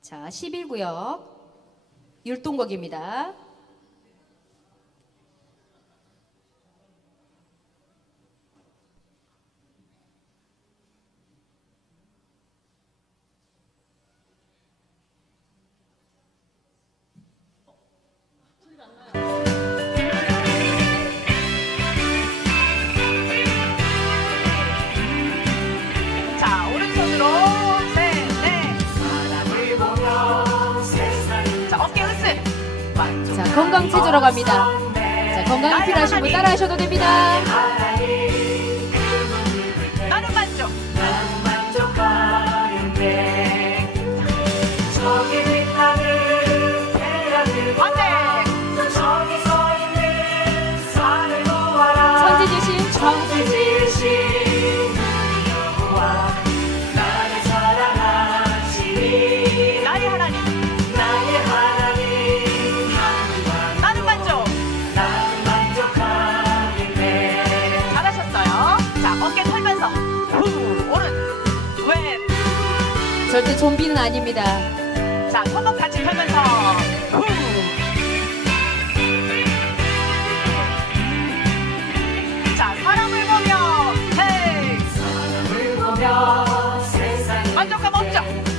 자, 11구역 율동곡입니다. 건강 체조로 갑니다. 자, 건강이 필요하신 분 따라 하셔도 됩니다. 나는 만족. 안 돼. 선지 주신 절대 좀비는 아닙니다. 자, 손목 같이 털면서 후. 자, 사람을 보며 헤이. 만족감 없죠?